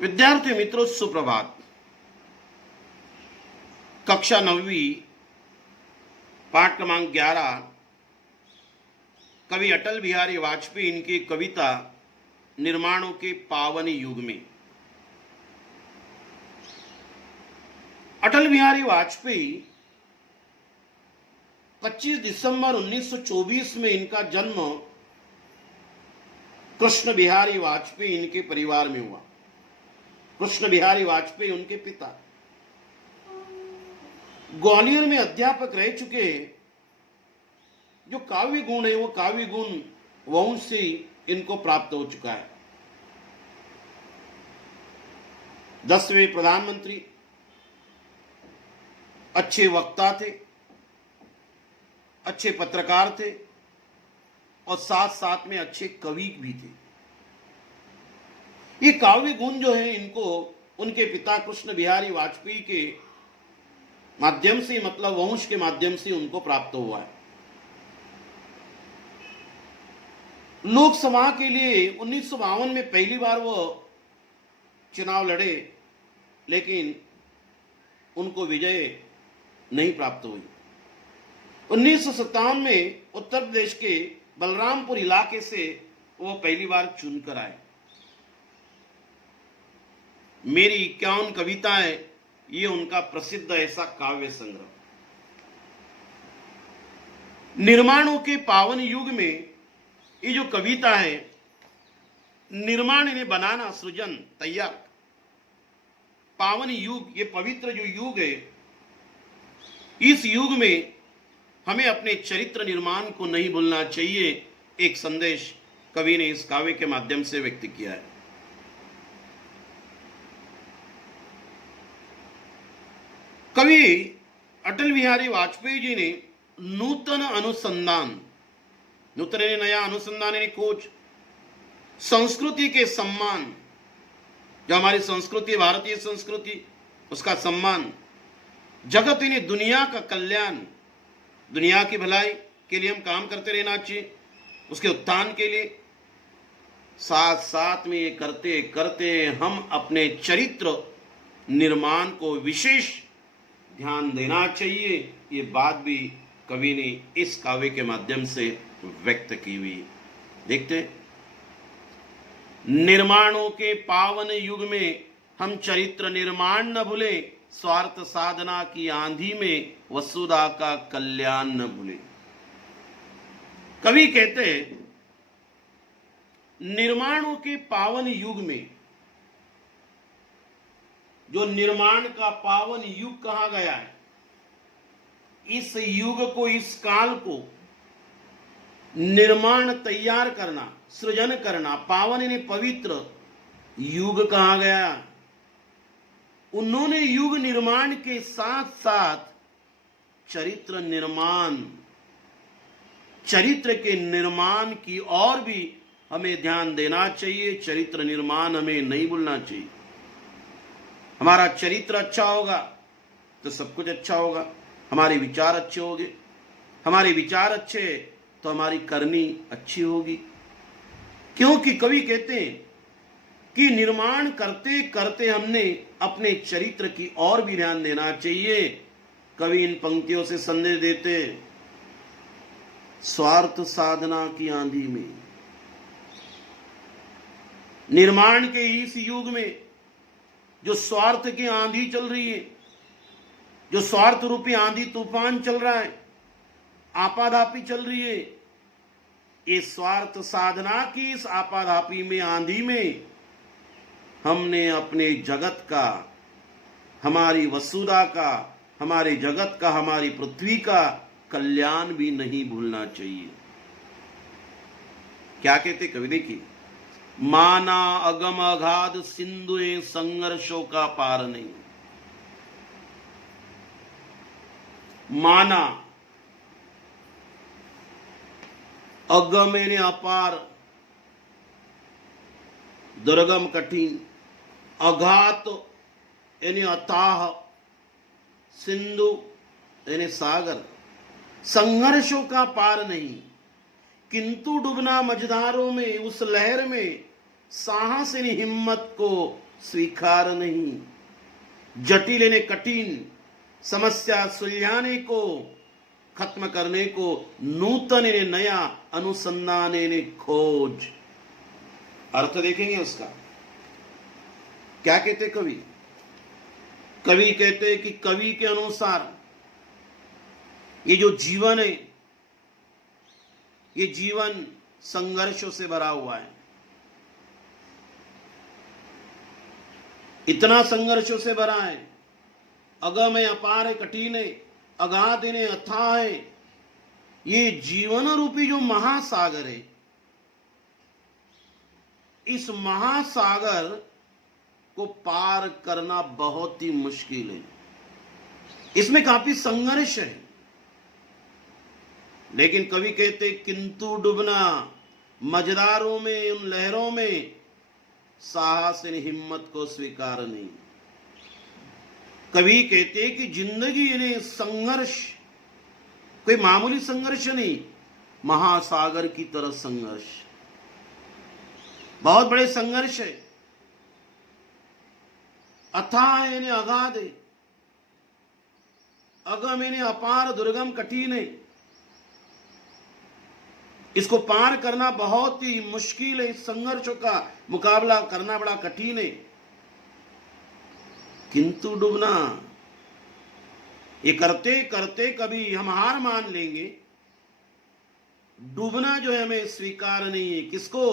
विद्यार्थी मित्रों सुप्रभात। कक्षा 9वीं पाठ क्रमांक 11 कवि अटल बिहारी वाजपेयी इनकी कविता निर्माणों के पावन युग में। अटल बिहारी वाजपेयी 25 दिसंबर 1924 में इनका जन्म कृष्ण बिहारी वाजपेयी इनके परिवार में हुआ। कृष्ण बिहारी वाजपेयी उनके पिता ग्वालियर में अध्यापक रह चुके। जो काव्य गुण है वो काव्य गुण वंश से इनको प्राप्त हो चुका है। 10वें प्रधानमंत्री, अच्छे वक्ता थे, अच्छे पत्रकार थे और साथ साथ में अच्छे कवि भी थे। ये काव्य गुण जो है इनको उनके पिता कृष्ण बिहारी वाजपेयी के माध्यम से, मतलब वंश के माध्यम से उनको प्राप्त हुआ है। लोकसभा के लिए 1952 में पहली बार वो चुनाव लड़े, लेकिन उनको विजय नहीं प्राप्त हुई। 1957 में उत्तर प्रदेश के बलरामपुर इलाके से वो पहली बार चुनकर आए। मेरी 51 कविताएं, ये उनका प्रसिद्ध ऐसा काव्य संग्रह। निर्माणों के पावन युग में ये जो कविता है, निर्माण इन्हें बनाना, सृजन, तैयार, पावन युग, ये पवित्र जो युग है, इस युग में हमें अपने चरित्र निर्माण को नहीं भूलना चाहिए। एक संदेश कवि ने इस काव्य के माध्यम से व्यक्त किया है। कवि अटल बिहारी वाजपेयी जी ने नूतन अनुसंधान, नूतन यानी नया, अनुसंधान यानी खोज, संस्कृति के सम्मान, जो हमारी संस्कृति, भारतीय संस्कृति, उसका सम्मान, जगत यानी दुनिया का कल्याण, दुनिया की भलाई के लिए हम काम करते रहना चाहिए, उसके उत्थान के लिए। साथ साथ में ये करते करते हम अपने चरित्र निर्माण को विशेष ध्यान देना चाहिए। ये बात भी कवि ने इस काव्य के माध्यम से व्यक्त की हुई। देखते, निर्माणों के पावन युग में हम चरित्र निर्माण न भूलें, स्वार्थ साधना की आंधी में वसुधा का कल्याण न भूलें। कवि कहते हैं, निर्माणों के पावन युग में, जो निर्माण का पावन युग कहा गया है, इस युग को, इस काल को निर्माण, तैयार करना, सृजन करना, पावन यानी पवित्र युग कहा गया। उन्होंने युग निर्माण के साथ साथ चरित्र निर्माण, चरित्र के निर्माण की ओर भी हमें ध्यान देना चाहिए। चरित्र निर्माण हमें नहीं भूलना चाहिए। हमारा चरित्र अच्छा होगा तो सब कुछ अच्छा होगा। हमारे विचार अच्छे होंगे, हमारे विचार अच्छे तो हमारी करनी अच्छी होगी। क्योंकि कवि कहते हैं कि निर्माण करते करते हमने अपने चरित्र की ओर भी ध्यान देना चाहिए। कवि इन पंक्तियों से संदेश देते, स्वार्थ साधना की आंधी में, निर्माण के इस युग में जो स्वार्थ की आंधी चल रही है, जो स्वार्थ रूपी आंधी तूफान चल रहा है, आपाधापी चल रही है, इस स्वार्थ साधना की इस आपाधापी में, आंधी में हमने अपने जगत का, हमारी वसुधा का, हमारे जगत का, हमारी पृथ्वी का कल्याण भी नहीं भूलना चाहिए। क्या कहते कवि, देखिए, माना अगम अगाध सिंधुए संघर्षों का पार नहीं। माना, अगम यानी अपार, दुर्गम कठिन, अघात यानी अथाह, सिंधु यानी सागर, संघर्षों का पार नहीं, किंतु डूबना मझधारों में, उस लहर में साहस यानी हिम्मत को स्वीकार नहीं। जटिल यानी कठिन समस्या सुलझाने को, खत्म करने को, नूतन यानी नया, अनुसंधान यानी खोज। अर्थ देखेंगे उसका। क्या कहते कवि? कवि कहते कि कवि के अनुसार ये जो जीवन है, ये जीवन संघर्षों से भरा हुआ है। इतना संघर्षों से भरा है, अगम है, अपार है, कठिन है, अगाध है, अथाह है। ये जीवन रूपी जो महासागर है, इस महासागर को पार करना बहुत ही मुश्किल है। इसमें काफी संघर्ष है। लेकिन कवि कहते किंतु डूबना, मझधारों में, उन लहरों में साहस यानी हिम्मत को स्वीकार नहीं। कवि कहते कि जिंदगी यानी संघर्ष कोई मामूली संघर्ष नहीं, महासागर की तरह संघर्ष, बहुत बड़े संघर्ष है। अथाह यानी अगाध है, अगम यानी अपार, दुर्गम, कठिन है। इसको पार करना बहुत ही मुश्किल है। इस संघर्षों का मुकाबला करना बड़ा कठिन है। किंतु डूबना, ये करते करते कभी हम हार मान लेंगे। डूबना जो है हमें स्वीकार नहीं है। किसको?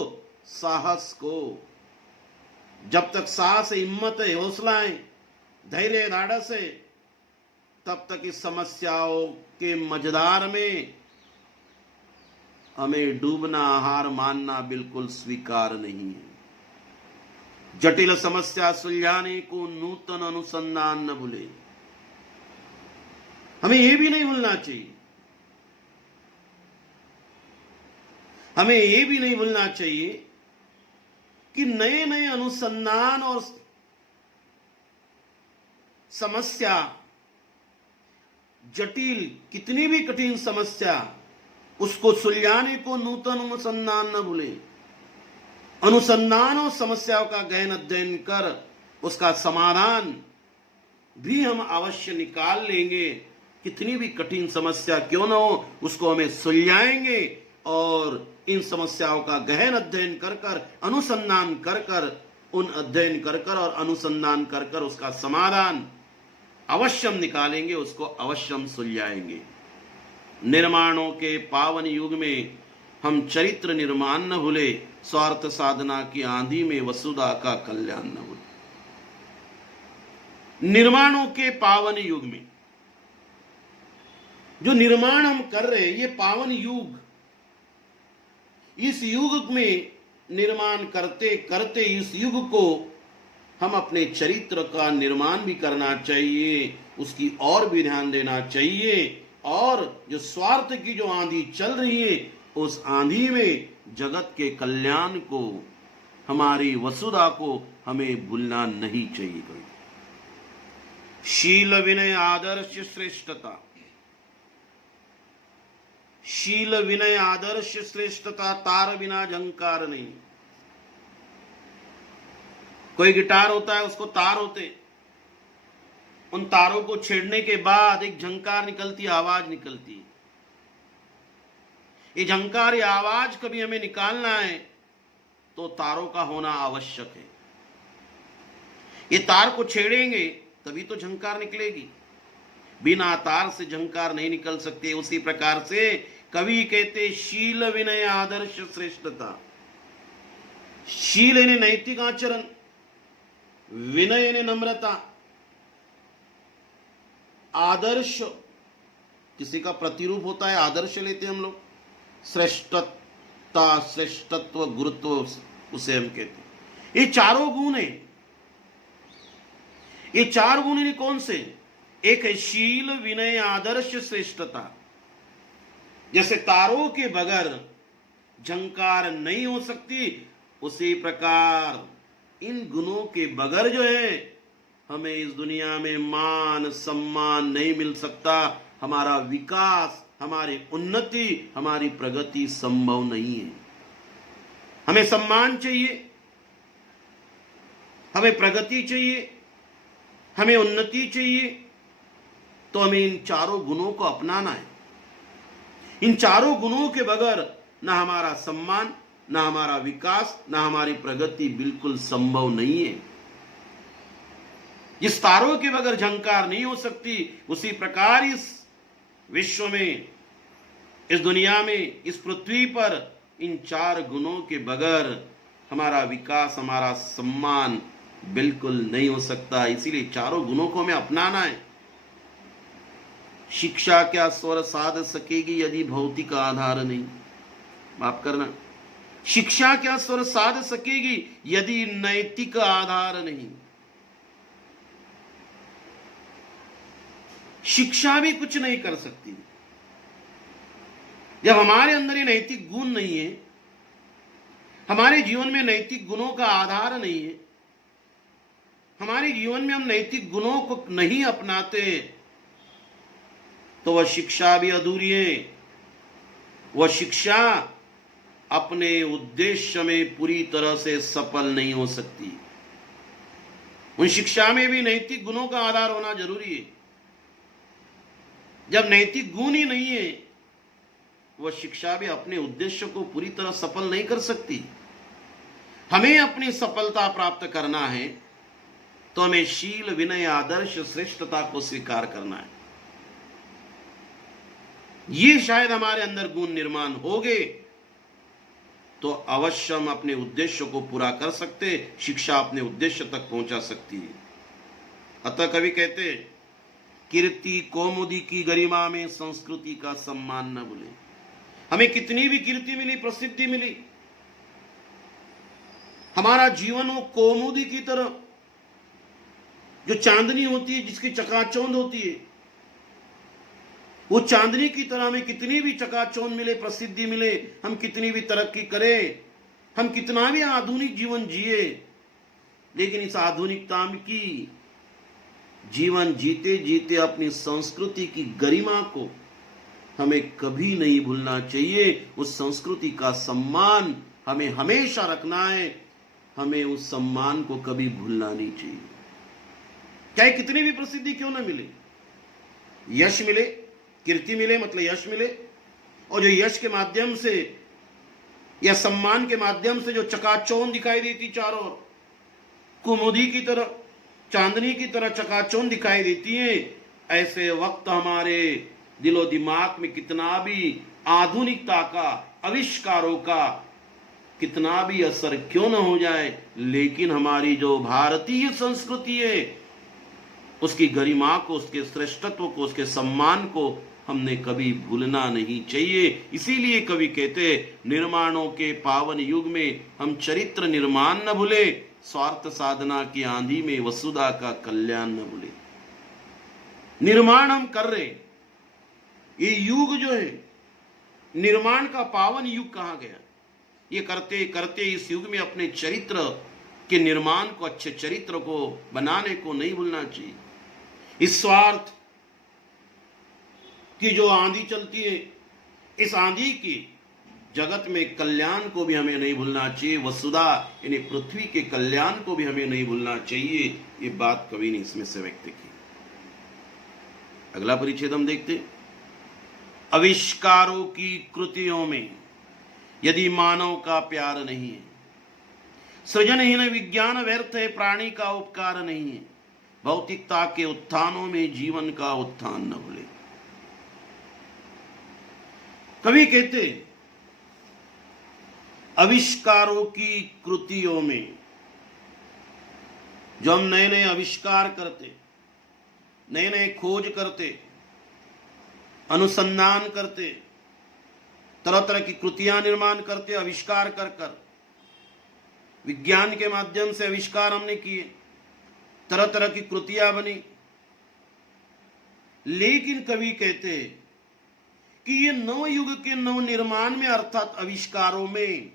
साहस को। जब तक साहस है, हिम्मत है, हौसला है, धैर्य है, धाड़स है, तब तक इस समस्याओं के मझधार में हमें डूबना, हार मानना बिल्कुल स्वीकार नहीं है। जटिल समस्या सुलझाने को नूतन अनुसंधान न भूले। हमें यह भी नहीं भूलना चाहिए, हमें यह भी नहीं भूलना चाहिए कि नए नए अनुसंधान और समस्या, जटिल कितनी भी कठिन समस्या, उसको सुलझाने को नूतन अनुसंधान न भूले। अनुसंधान और समस्याओं का गहन अध्ययन कर उसका समाधान भी हम अवश्य निकाल लेंगे। कितनी भी कठिन समस्या क्यों न हो, उसको हमें सुलझाएंगे और इन समस्याओं का गहन अध्ययन कर कर, अनुसंधान कर कर, उन अध्ययन कर कर और अनुसंधान कर कर उसका समाधान अवश्यम निकालेंगे, उसको अवश्यम सुलझाएंगे। निर्माणों के पावन युग में हम चरित्र निर्माण न भूले, स्वार्थ साधना की आंधी में वसुधा का कल्याण न भूले। निर्माणों के पावन युग में जो निर्माण हम कर रहे हैं, ये पावन युग, इस युग में निर्माण करते करते इस युग को हम अपने चरित्र का निर्माण भी करना चाहिए, उसकी और भी ध्यान देना चाहिए। और जो स्वार्थ की जो आंधी चल रही है, उस आंधी में जगत के कल्याण को, हमारी वसुधा को हमें भूलना नहीं चाहिए। शील विनय आदर्श श्रेष्ठता, शील विनय आदर्श श्रेष्ठता, तार बिना झंकार नहीं। कोई गिटार होता है, उसको तार होते, उन तारों को छेड़ने के बाद एक झंकार निकलती है, आवाज निकलती है। ये झंकार, ये आवाज कभी हमें निकालना है तो तारों का होना आवश्यक है। ये तार को छेड़ेंगे तभी तो झंकार निकलेगी, बिना तार से झंकार नहीं निकल सकते। उसी प्रकार से कवि कहते शील विनय आदर्श श्रेष्ठता। शील यानी नैतिक आचरण, विनय यानी नम्रता, आदर्श किसी का प्रतिरूप होता है, आदर्श लेते हैं हम लोग। श्रेष्ठता, श्रेष्ठत्व, गुरुत्व उसे हम कहते हैं। ये चारों गुण है। ये चार गुण यानी कौन से? एक है शील विनय आदर्श श्रेष्ठता। जैसे तारों के बगैर झंकार नहीं हो सकती, उसी प्रकार इन गुणों के बगैर जो है हमें इस दुनिया में मान सम्मान नहीं मिल सकता। हमारा विकास, हमारी उन्नति, हमारी प्रगति संभव नहीं है। हमें सम्मान चाहिए, हमें प्रगति चाहिए, हमें उन्नति चाहिए, तो हमें इन चारों गुणों को अपनाना है। इन चारों गुणों के बगैर ना हमारा सम्मान, ना हमारा विकास, ना हमारी प्रगति बिल्कुल संभव नहीं है। जिस तारों के बगैर झंकार नहीं हो सकती, उसी प्रकार इस विश्व में, इस दुनिया में, इस पृथ्वी पर इन चार गुणों के बगैर हमारा विकास, हमारा सम्मान बिल्कुल नहीं हो सकता। इसीलिए चारों गुणों को हमें अपनाना है। शिक्षा क्या स्वर साध सकेगी यदि भौतिक आधार नहीं। माफ करना, शिक्षा क्या स्वर साध सकेगी यदि नैतिक आधार नहीं। शिक्षा भी कुछ नहीं कर सकती जब हमारे अंदर ये नैतिक गुण नहीं है, हमारे जीवन में नैतिक गुणों का आधार नहीं है, हमारे जीवन में हम नैतिक गुणों को नहीं अपनाते, तो वह शिक्षा भी अधूरी है। वह शिक्षा अपने उद्देश्य में पूरी तरह से सफल नहीं हो सकती। उन शिक्षा में भी नैतिक गुणों का आधार होना जरूरी है। जब नैतिक गुण ही नहीं है, वह शिक्षा भी अपने उद्देश्य को पूरी तरह सफल नहीं कर सकती। हमें अपनी सफलता प्राप्त करना है तो हमें शील, विनय, आदर्श, श्रेष्ठता को स्वीकार करना है। ये शायद हमारे अंदर गुण निर्माण हो गए तो अवश्य हम अपने उद्देश्य को पूरा कर सकते, शिक्षा अपने उद्देश्य तक पहुंचा सकती है। अतः कवि कहते, कीर्ति कौमुदी की गरिमा में संस्कृति का सम्मान न भूले। हमें कितनी भी कीर्ति मिली, प्रसिद्धि मिली, हमारा जीवन वो कौमुदी की तरह, जो चांदनी होती है, जिसकी चकाचौंध होती है, वो चांदनी की तरह हमें कितनी भी चकाचौंध मिले, प्रसिद्धि मिले, हम कितनी भी तरक्की करें, हम कितना भी आधुनिक जीवन जिए, लेकिन इस आधुनिकता की जीवन जीते जीते अपनी संस्कृति की गरिमा को हमें कभी नहीं भूलना चाहिए। उस संस्कृति का सम्मान हमें हमेशा रखना है। हमें उस सम्मान को कभी भूलना नहीं चाहिए, चाहे कितनी भी प्रसिद्धि क्यों ना मिले। यश मिले, कीर्ति मिले, मतलब यश मिले, और जो यश के माध्यम से या सम्मान के माध्यम से जो चकाचौंध दिखाई देती चारों ओर, कुमुदी की तरह, चांदनी की तरह चकाचौंध दिखाई देती है, ऐसे वक्त हमारे दिलो दिमाग में कितना भी आधुनिकता का, आविष्कारों का कितना भी असर क्यों न हो जाए, लेकिन हमारी जो भारतीय संस्कृति है, उसकी गरिमा को, उसके श्रेष्ठत्व को, उसके सम्मान को हमने कभी भूलना नहीं चाहिए। इसीलिए कवि कहते, निर्माणों के पावन युग में हम चरित्र निर्माण न भूले, स्वार्थ साधना की आंधी में वसुधा का कल्याण न भूले। निर्माण हम कर रहे, ये युग जो है निर्माण का पावन युग कहा गया, ये करते करते इस युग में अपने चरित्र के निर्माण को, अच्छे चरित्र को बनाने को नहीं भूलना चाहिए। इस स्वार्थ की जो आंधी चलती है, इस आंधी की जगत में कल्याण को भी हमें नहीं भूलना चाहिए, वसुधा यानी पृथ्वी के कल्याण को भी हमें नहीं भूलना चाहिए। ये बात कवि ने इसमें से व्यक्त की। अगला परिच्छेद हम देखते, आविष्कारों की कृतियों में यदि मानव का प्यार नहीं है, सृजनहीन विज्ञान व्यर्थ है, प्राणी का उपकार नहीं है, भौतिकता के उत्थानों में जीवन का उत्थान न भूले। कवि कहते, आविष्कारों की कृतियों में, जो हम नए नए आविष्कार करते, नए नए खोज करते, अनुसंधान करते, तरह तरह की कृतियां निर्माण करते, आविष्कार कर कर, विज्ञान के माध्यम से आविष्कार हमने किए, तरह तरह की कृतियां बनी, लेकिन कवि कहते कि ये नव युग के नव निर्माण में, अर्थात आविष्कारों में,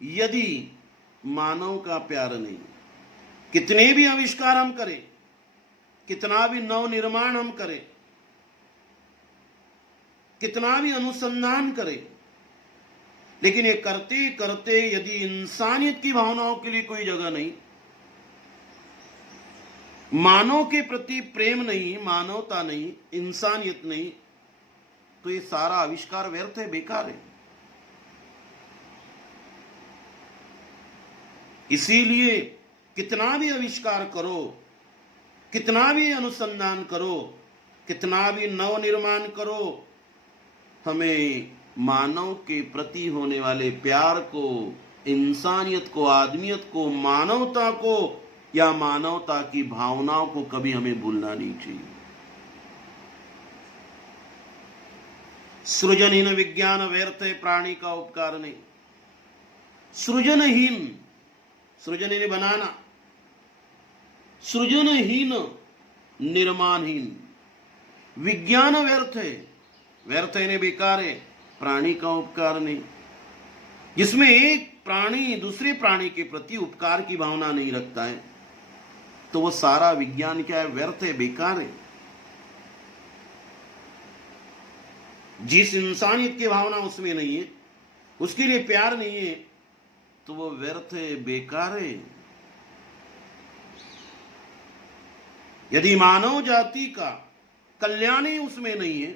यदि मानव का प्यार नहीं, कितने भी आविष्कार हम करें, कितना भी नव निर्माण हम करें, कितना भी अनुसंधान करें, लेकिन ये करते करते यदि इंसानियत की भावनाओं के लिए कोई जगह नहीं, मानव के प्रति प्रेम नहीं, मानवता नहीं, इंसानियत नहीं, तो ये सारा आविष्कार व्यर्थ है, बेकार है। इसीलिए कितना भी आविष्कार करो, कितना भी अनुसंधान करो, कितना भी नव निर्माण करो, हमें मानव के प्रति होने वाले प्यार को, इंसानियत को, आदमियत को, मानवता को या मानवता की भावनाओं को कभी हमें भूलना नहीं चाहिए। सृजनहीन विज्ञान व्यर्थ है, प्राणी का उपकार नहीं। सृजनहीन, सृजन यानी बनाना, सृजनहीन, निर्माणहीन, विज्ञान व्यर्थ है, व्यर्थ है बेकार है, प्राणी का उपकार नहीं। जिसमें एक प्राणी दूसरे प्राणी के प्रति उपकार की भावना नहीं रखता है, तो वो सारा विज्ञान क्या है? व्यर्थ है, बेकार है। जिस इंसानियत की भावना उसमें नहीं है, उसके लिए प्यार नहीं है, तो वो व्यर्थ है, बेकार है। यदि मानव जाति का कल्याण ही उसमें नहीं है,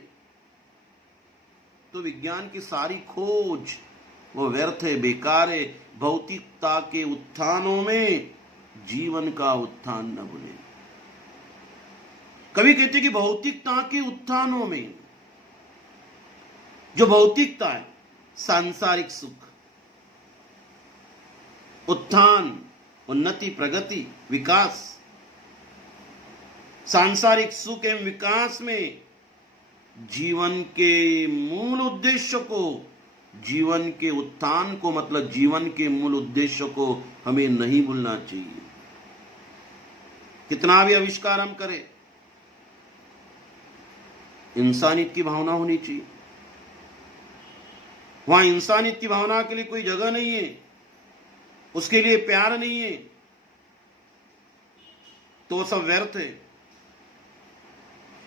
तो विज्ञान की सारी खोज वो व्यर्थ है, बेकार है। भौतिकता के उत्थानों में जीवन का उत्थान न भूले। कवि कहते कि भौतिकता के उत्थानों में, जो भौतिकता है, सांसारिक सुख, उत्थान, उन्नति, प्रगति, विकास, सांसारिक सुख एवं विकास में जीवन के मूल उद्देश्य को, जीवन के उत्थान को, मतलब जीवन के मूल उद्देश्य को हमें नहीं भूलना चाहिए। कितना भी आविष्कार हम करें, इंसानियत की भावना होनी चाहिए। वहां इंसानियत की भावना के लिए कोई जगह नहीं है, उसके लिए प्यार नहीं है, तो सब व्यर्थ है।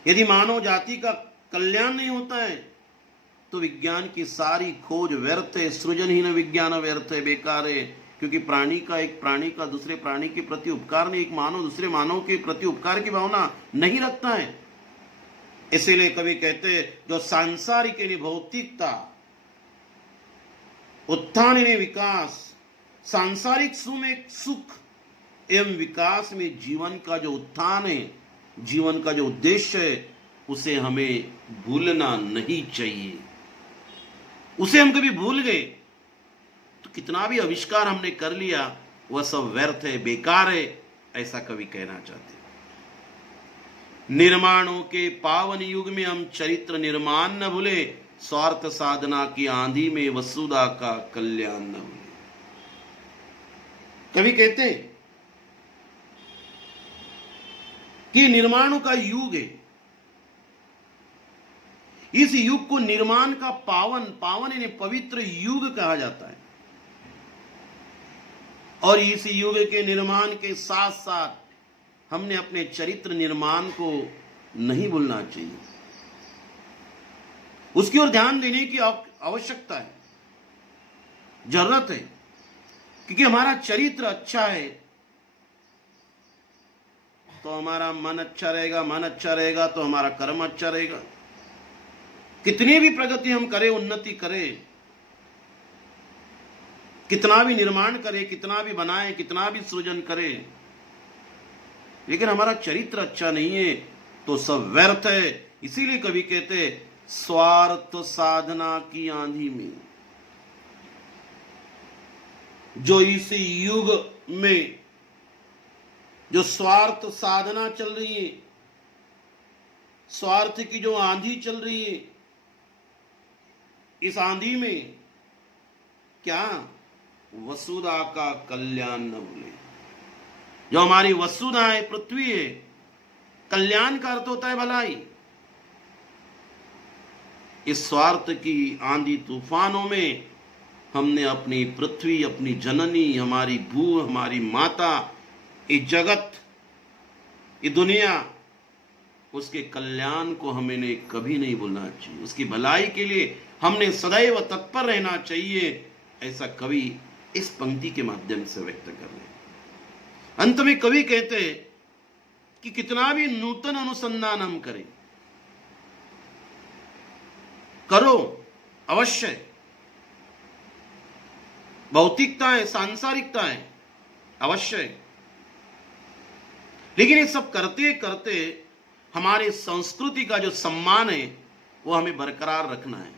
यदि मानव जाति का कल्याण नहीं होता है, तो विज्ञान की सारी खोज व्यर्थ है। सृजनहीन विज्ञान व्यर्थ है, बेकार है। क्योंकि प्राणी का एक प्राणी का दूसरे प्राणी के प्रति उपकार नहीं, एक मानव दूसरे मानव के प्रति उपकार की भावना नहीं रखता है। इसीलिए कवि कहते हैं, जो सांसारिक यानी भौतिकता, उत्थान यानी विकास, सांसारिक सुख एवं विकास में जीवन का जो उत्थान है, जीवन का जो उद्देश्य है, उसे हमें भूलना नहीं चाहिए। उसे हम कभी भूल गए तो कितना भी आविष्कार हमने कर लिया, वह सब व्यर्थ है, बेकार है, ऐसा कवि कहना चाहते हैं। निर्माणों के पावन युग में हम चरित्र निर्माण न भूले, स्वार्थ साधना की आंधी में वसुधा का कल्याण न भूले। कवि कहते हैं कि निर्माणों का युग है, इस युग को निर्माण का पावन यानी पवित्र युग कहा जाता है। और इस युग के निर्माण के साथ साथ हमने अपने चरित्र निर्माण को नहीं भूलना चाहिए, उसकी ओर ध्यान देने की आवश्यकता है, जरूरत है। क्योंकि हमारा चरित्र अच्छा है तो हमारा मन अच्छा रहेगा, मन अच्छा रहेगा तो हमारा कर्म अच्छा रहेगा। कितनी भी प्रगति हम करें, उन्नति करें, कितना भी निर्माण करें, कितना भी बनाएं, कितना भी सृजन करें, लेकिन हमारा चरित्र अच्छा नहीं है तो सब व्यर्थ है। इसीलिए कवि कहते, स्वार्थ साधना की आंधी में, जो इस युग में जो स्वार्थ साधना चल रही है, स्वार्थ की जो आंधी चल रही है, इस आंधी में क्या वसुधा का कल्याण न भूले। जो हमारी वसुधा है, पृथ्वी है, कल्याण का अर्थ होता है भलाई। इस स्वार्थ की आंधी तूफानों में हमने अपनी पृथ्वी, अपनी जननी, हमारी भू, हमारी माता, ये जगत, ये दुनिया, उसके कल्याण को हमें कभी नहीं भूलना चाहिए। उसकी भलाई के लिए हमने सदैव तत्पर रहना चाहिए। ऐसा कवि इस पंक्ति के माध्यम से व्यक्त कर रहे हैं। अंत में कवि कहते हैं कि कितना भी नूतन अनुसंधान हम करें, करो अवश्य, भौतिकताएं, सांसारिकताएं अवश्य, लेकिन ये सब करते करते हमारे संस्कृति का जो सम्मान है वो हमें बरकरार रखना है।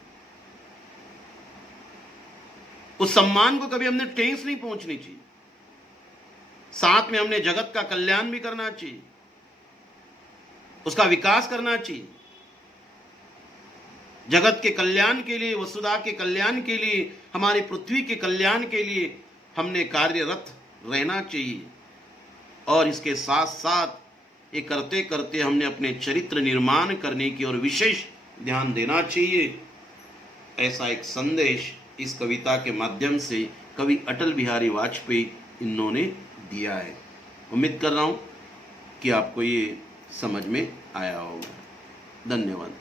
उस सम्मान को कभी हमने ठेस नहीं पहुंचनी चाहिए। साथ में हमने जगत का कल्याण भी करना चाहिए, उसका विकास करना चाहिए। जगत के कल्याण के लिए, वसुधा के कल्याण के लिए, हमारी पृथ्वी के कल्याण के लिए हमने कार्यरत रहना चाहिए। और इसके साथ साथ ये करते करते हमने अपने चरित्र निर्माण करने की ओर विशेष ध्यान देना चाहिए। ऐसा एक संदेश इस कविता के माध्यम से कवि अटल बिहारी वाजपेयी इन्होंने दिया है। उम्मीद कर रहा हूं कि आपको ये समझ में आया होगा। धन्यवाद।